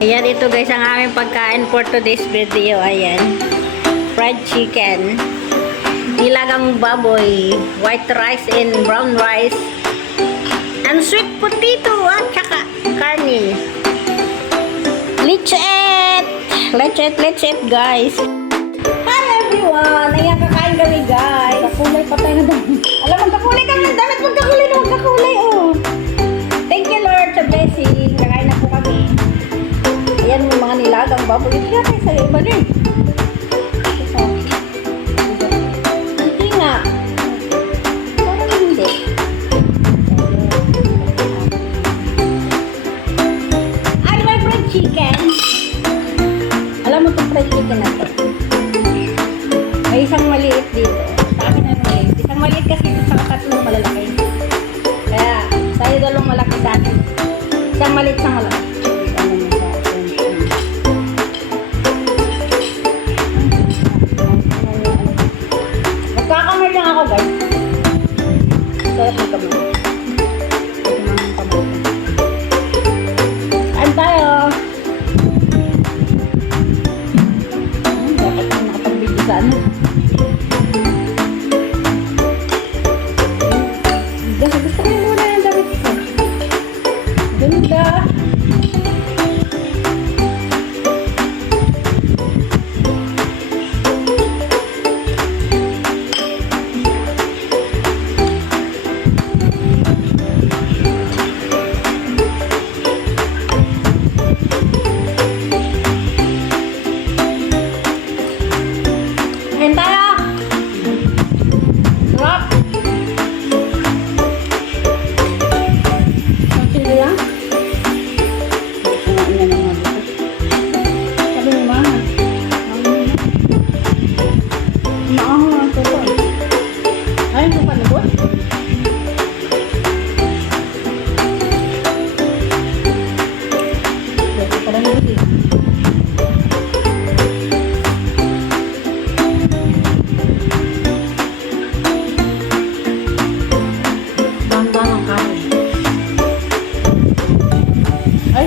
Ayan, ito guys ang aming pagkain for today's video. Ayan. Fried chicken. Nilagang baboy. White rice and brown rice. And sweet potato. At saka karne. Let's eat! Let's eat guys. Hi everyone! Ayan, kakain kami guys. Kakulay pa tayo na dami. Alam, magkakulay kami ng damit. Magkakulay oh. Thank you Lord sa blessing. Kakain na po kami. Ayan yung mga nilagang baboy. Hindi natin sa iba din. Hindi nga. Parang hindi. Ay, may fried chicken. Alam mo itong fried chicken na to. May isang maliit dito. Sa akin na maliit. Isang maliit kasi ito sa tatlong malalaki. Kaya, sa'yo dalawang malaki sa akin. Isang maliit, isang malaki. Nagkakamay lang ako guys. Sarap ng kamay. Kain tayo. Dapat na nakapag-video sa ano. Gusto ko yung muna yung damit ko. Ganda. Kain tayo! Sarap! Sili lang? Sabi mo ba? Maaho nga ito po. Ay, ito pa nabot? Ito pa rin nabot eh. Banda ng kanin. Ay!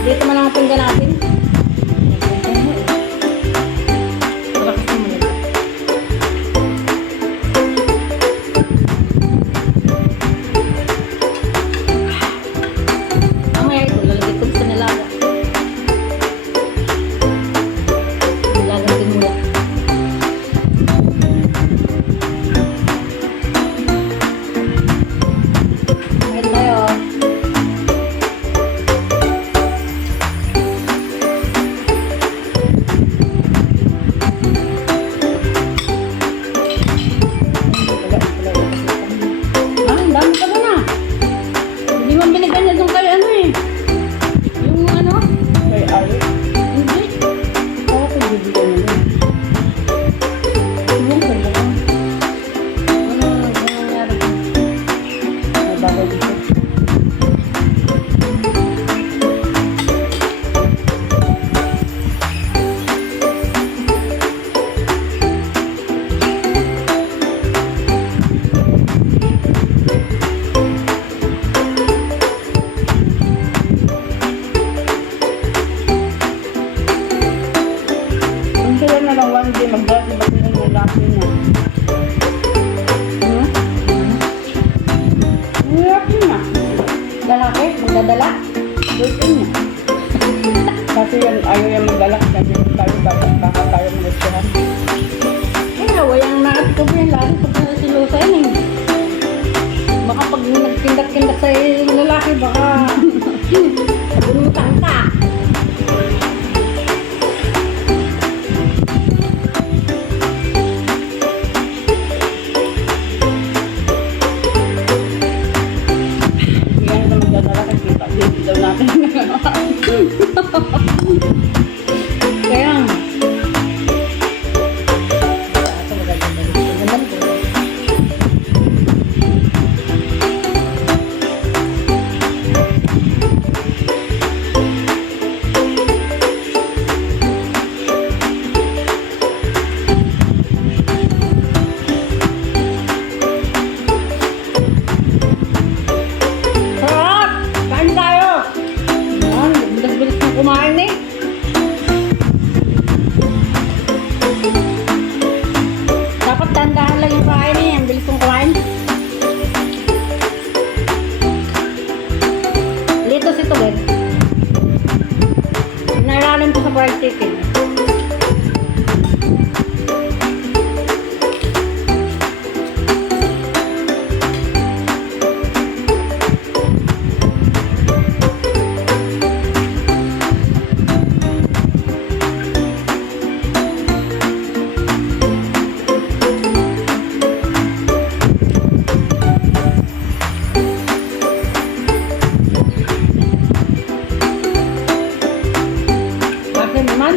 Dito man ang pinggan natin. Malakas naman yun. Mamaya ito, lalagay ko sa nilaga. Nilagang tinula. Kain tayo. Ang dami pa na. Hindi mo binigyan niya doon kay ano eh. Yung ano? May ari. Hindi. Ako ko bibigyan na yun. Yung sa buka. Ano nangyari? May bagay dito. Kung sila na lang one day magdasi ba sila ng laki niya? Ano? Hirap niya. Lalaki? Magdadala? Birthday niya. Kasi yan, ayaw yan magdalak. Kasi tayo baka tayo mag-restaurant. Eh, wayang nakatiko po yan lagi pag nasilusayan eh. Baka pag nagkindak-kindak sa lalaki, baka bunutan ka. Yan na magdadala kasi dito daw natin. Kaya, kumain eh. Dapat dandahan lang yung kain eh. Ang bilis kong kumain. Litos ito, Ben. Nalalim ko sa fried chicken. Bakit naman?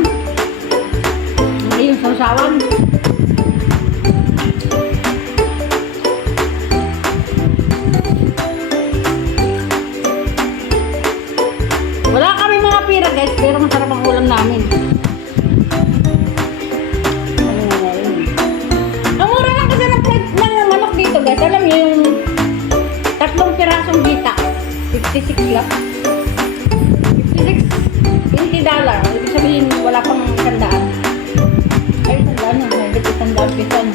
Ang iyong sausawan. Wala kami mga pira guys, pero masarap ang ulam namin. Ano nga yun? Ang mura lang kasi ng plate ng manok dito guys. Alam niyo yung 3 pirasong gita. 56 lang. 56, $20. Ibig sabihin wala pang 100. Ay, 100 na. May 100 pisan.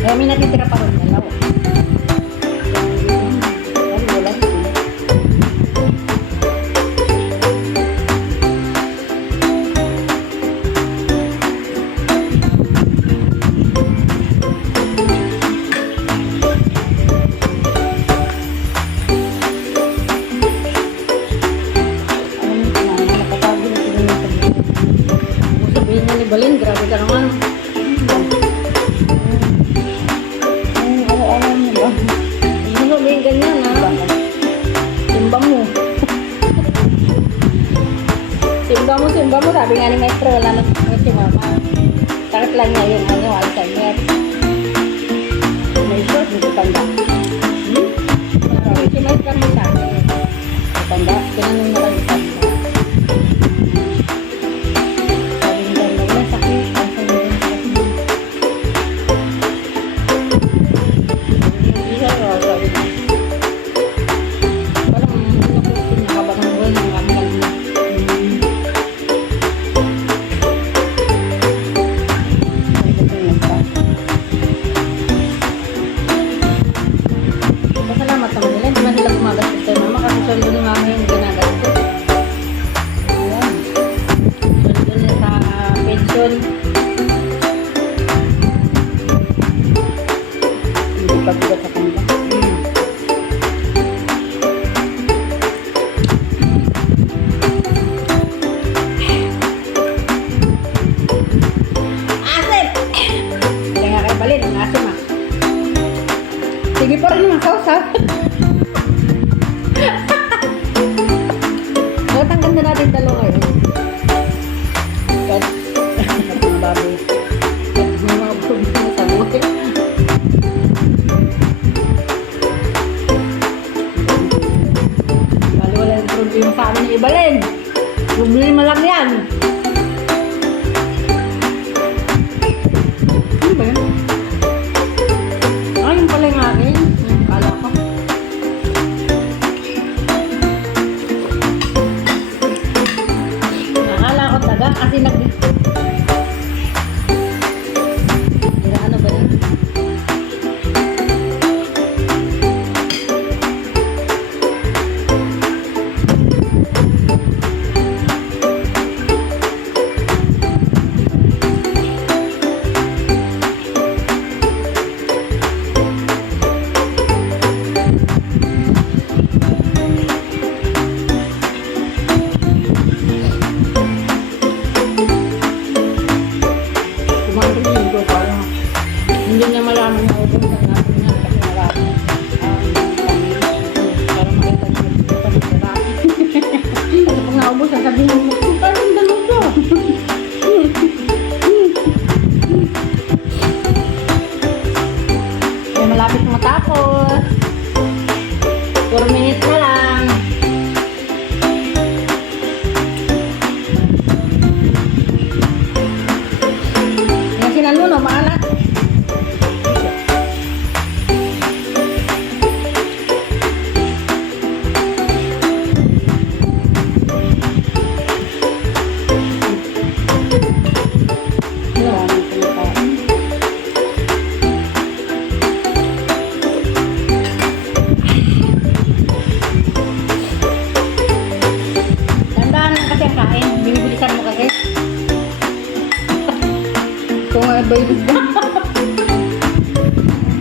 Kaya may natitira pa rin dalaw. Ano wala? Nakatabi na sila ng pagkain. Kung sabihin niya ni Balin, grabe ka naman. Ano niya ba? Ano ba yung ganyan ha? Timbang mo. Timbang mo. Sabi nga ni Maestro, wala na si Mama. Sakit lang niya yung Alzheimer. May short, hindi tanda. Si Maestro mo sa akin. Tanda. Tinanong na lang yung tanda. Sabi niya, wala sakit. Alzheimer. Hindi siya sabi niya. Parang nakaba ng buhay ng kami lang. Pasalamat naman nila. Hindi man sila gumagastos kay Mama kasi sweldo ni Mama yung ginagastos. Ayan. Sweldo niya sa pension. Hindi pa bigat sa kanila. Asim! Kaya nga kay Balin, ang asim ah. Sige pa rin naman sausaw. Bakit ang ganda natin dalawa ngayon? Kahit mga baboy. May mga problema sa buhay. Bali wala yung problema sa amin ni Balin. Problema lang yan. Ano ba yun? Ah, yun pala yung akin. Kala ko. Nakala ko taga kasi ano ba yun? Hindi niya malaman na ubusan natin yan kasi marami. Para makita niyo ito pa rin marami. Kasi pag naubusan, sabihin mo, parang dalawa. Kaya malapit matapos. 4 minutes na lang. Yung sinaluno, maalat.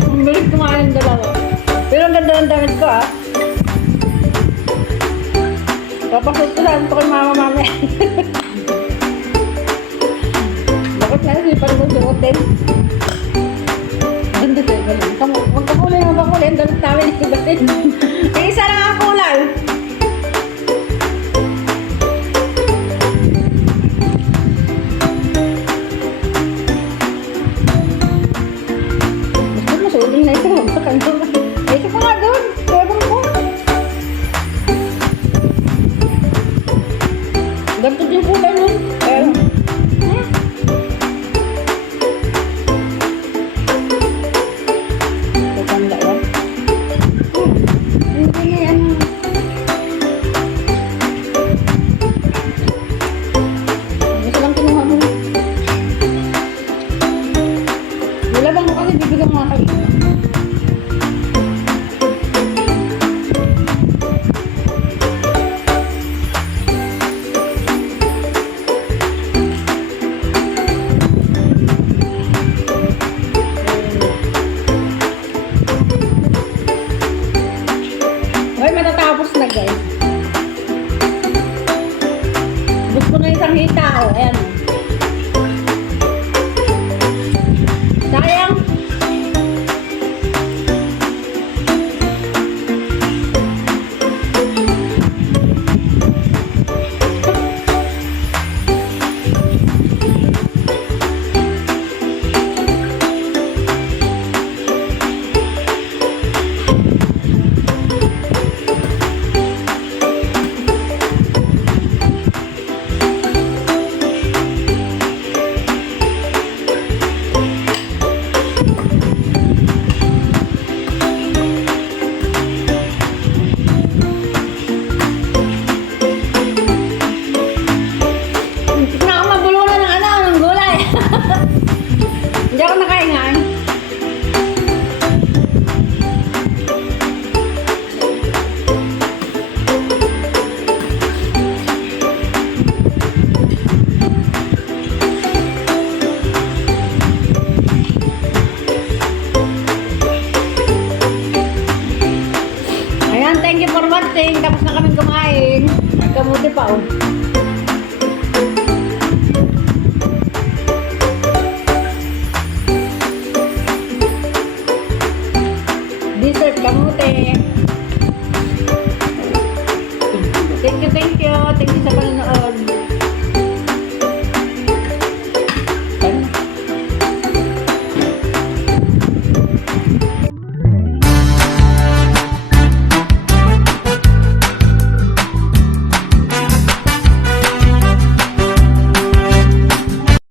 Ang bilis kumain ng dalawa. Pero ang ganda ng damit ko ah. Papasot ko lang ito kay mama. Bakit nga hindi pa rin susuotin? Ganda tayo ganun. Magkakulay mo ba kulay? Ang damit namin ibatin. Eh, isa lang ang kulay. Gusto mo suotin na ito. Baka naman. Eh, isa pa nga doon. Ewan ko. Ganito din kulay nun. Pero, tanda yan. Hindi na yan. Gusto lang kinuha mo. Nilabang ko kasi bibigyan mga kayo. Ay, matatapos na guys. Gusto na isang hita o. Ayan. Sayang. Hindi na ako mabulunan ng ng gulay. Hindi ako nakaingan. Ayan, thank you for watching. Tapos na kami kumain. Nagkamuti pa oh. Dessert kamote. Thank you. Thank you sa panonood.